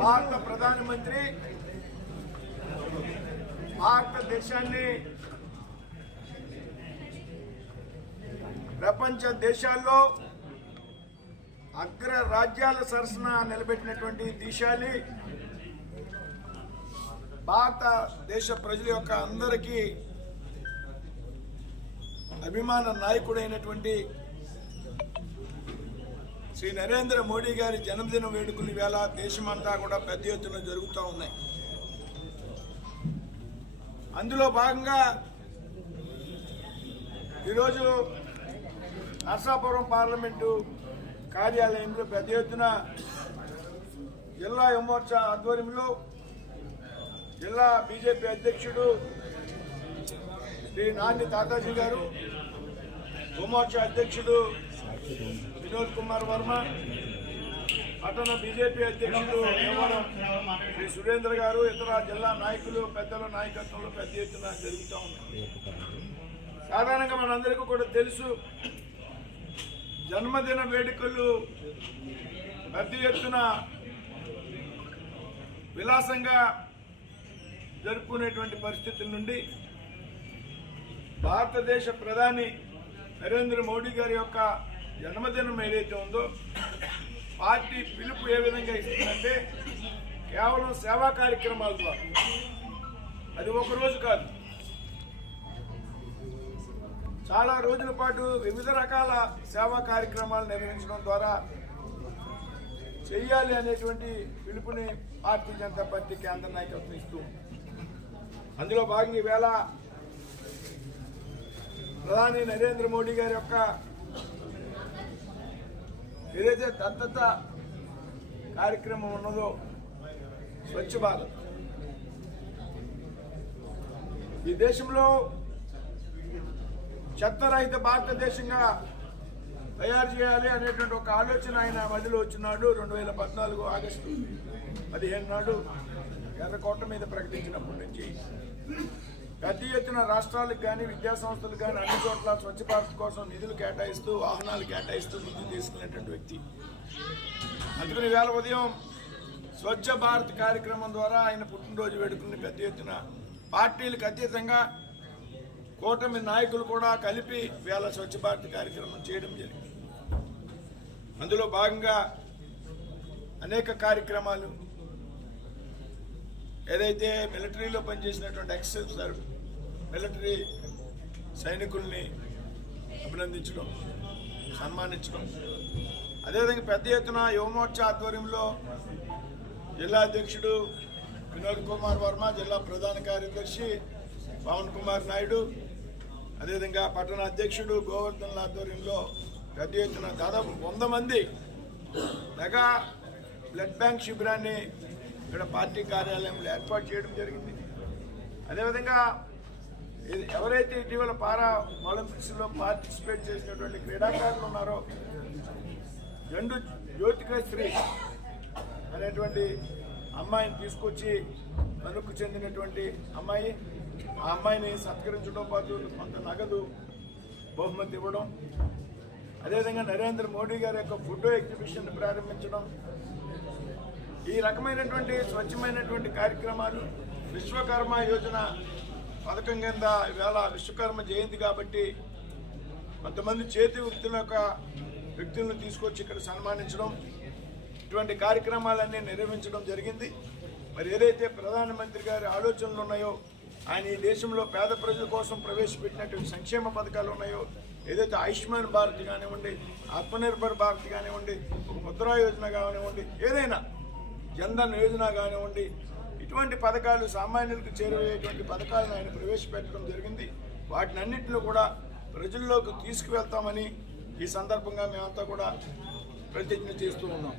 భారత ప్రధానమంత్రి భారతదేశాన్ని ప్రపంచ దేశాల్లో అగ్ర రాజ్యాల సరసన నిలబెట్టినటువంటి దిశాలి. భారతదేశ ప్రజల యొక్క అందరికీ అభిమాన నాయకుడైనటువంటి శ్రీ నరేంద్ర మోడీ గారి జన్మదిన వేడుకలు వేళ దేశమంతా కూడా పెద్ద ఎత్తున జరుగుతూ ఉన్నాయి. అందులో భాగంగా ఈరోజు నర్సాపురం పార్లమెంటు కార్యాలయంలో పెద్ద ఎత్తున జిల్లా యువమోర్చా ఆధ్వర్యంలో జిల్లా బీజేపీ అధ్యక్షుడు శ్రీ నాని తాతాజీ గారు యువమోర్చా అధ్యక్షుడు వినోద్ కుమార్ వర్మ పట్టణ బీజేపీ అధ్యక్షుడు దేవరం శ్రీ సురేంద్ర గారు ఇతర జిల్లా నాయకులు పెద్దల నాయకత్వంలో పెద్ద ఎత్తున జరుగుతూ ఉంది. సాధారణంగా మనందరికీ కూడా తెలుసు జన్మదిన వేడుకలు పెద్ద ఎత్తున విలాసంగా జరుపుకునేటువంటి పరిస్థితుల నుండి భారతదేశ ప్రధాని నరేంద్ర మోడీ గారి యొక్క జన్మదినం ఏదైతే ఉందో పార్టీ పిలుపు ఏ విధంగా ఇస్తుందంటే కేవలం సేవా కార్యక్రమాల ద్వారా. అది ఒక రోజు కాదు. చాలా రోజుల పాటు వివిధ రకాల సేవా కార్యక్రమాలు నిర్వహించడం ద్వారా చెయ్యాలి అనేటువంటి పిలుపుని భారతీయ జనతా పార్టీ కేంద్ర నాయకత్వం ఇస్తూ అందులో భాగంగా ఈవేళ ప్రధాని నరేంద్ర మోడీ గారి యొక్క ఏదైతే దత్తత కార్యక్రమం ఉన్నదో స్వచ్ఛ భారత్. ఈ దేశంలో చెత్తరహిత భారతదేశంగా తయారు చేయాలి అనేటువంటి ఒక ఆలోచన ఆయన మదిలో వచ్చినాడు రెండు వేల పద్నాలుగు ఆగస్టు పదిహేను నాడు ఎర్రకోట మీద ప్రకటించినప్పటి నుంచి. పెద్ద ఎత్తున రాష్ట్రాలకు కానీ విద్యా సంస్థలకు కానీ అన్ని చోట్ల స్వచ్ఛ భారత్ కోసం నిధులు కేటాయిస్తూ వాహనాలు కేటాయిస్తూ ముందుకు తీసుకునేటువంటి వ్యక్తి. అందుకని వేళ ఉదయం స్వచ్ఛ భారత్ కార్యక్రమం ద్వారా ఆయన పుట్టినరోజు వేడుకల్ని పెద్ద ఎత్తున పార్టీలకు అతీతంగా కూటమి నాయకులు కూడా కలిపి వేళ స్వచ్ఛ భారత్ కార్యక్రమం చేయడం జరిగింది. అందులో భాగంగా అనేక కార్యక్రమాలు ఏదైతే మిలిటరీలో పనిచేసినటువంటి ఎక్సెస్ మిలిటరీ సైనికుల్ని అభినందించడం సన్మానించడం. అదేవిధంగా పెద్ద ఎత్తున యువమోర్చా ఆధ్వర్యంలో జిల్లా అధ్యక్షుడు వినోద్ కుమార్ వర్మ జిల్లా ప్రధాన కార్యదర్శి పవన్ కుమార్ నాయుడు అదేవిధంగా పట్టణ అధ్యక్షుడు గోవర్ధన్ ఆధ్వర్యంలో పెద్ద ఎత్తున దాదాపు వంద మంది మెగా బ్లడ్ బ్యాంక్ శిబిరాన్ని ఇక్కడ పార్టీ కార్యాలయంలో ఏర్పాటు చేయడం జరిగింది. అదేవిధంగా ఇది ఎవరైతే ఇటీవల పారా ఒలింపిక్స్లో పార్టిసిపేట్ చేసినటువంటి క్రీడాకారులు ఉన్నారో జండు జ్యోతిక శ్రీ అనేటువంటి అమ్మాయిని తీసుకొచ్చి తణుకు చెందినటువంటి అమ్మాయి ఆ అమ్మాయిని సత్కరించడం పాటు కొంత నగదు బహుమతి ఇవ్వడం అదేవిధంగా నరేంద్ర మోడీ గారి యొక్క ఫోటో ఎగ్జిబిషన్ ప్రారంభించడం ఈ రకమైనటువంటి స్వచ్ఛమైనటువంటి కార్యక్రమాలు విశ్వకర్మ యోజన పథకం కింద ఇవాళ విశ్వకర్మ జయంతి కాబట్టి కొంతమంది చేతి వృత్తుల యొక్క వ్యక్తులను తీసుకొచ్చి ఇక్కడ సన్మానించడం ఇటువంటి కార్యక్రమాలన్నీ నిర్వహించడం జరిగింది. మరి ఏదైతే ప్రధానమంత్రి గారి ఆలోచనలు ఉన్నాయో ఆయన ఈ దేశంలో పేద ప్రజల కోసం ప్రవేశపెట్టినటువంటి సంక్షేమ పథకాలు ఉన్నాయో ఏదైతే ఆయుష్మాన్ భారత్ కానివ్వండి ఆత్మనిర్భర్ భారత్ కానివ్వండి ముద్రా యోజన కానివ్వండి ఏదైనా జన్ధన్ యోజన కానివ్వండి ఇటువంటి పథకాలు సామాన్యులకు చేరువయ్యేటువంటి పథకాలను ఆయన ప్రవేశపెట్టడం జరిగింది. వాటిని అన్నింటిలో కూడా ప్రజల్లోకి తీసుకువెళ్తామని ఈ సందర్భంగా మేమంతా కూడా ప్రతిజ్ఞ చేస్తూ ఉన్నాం.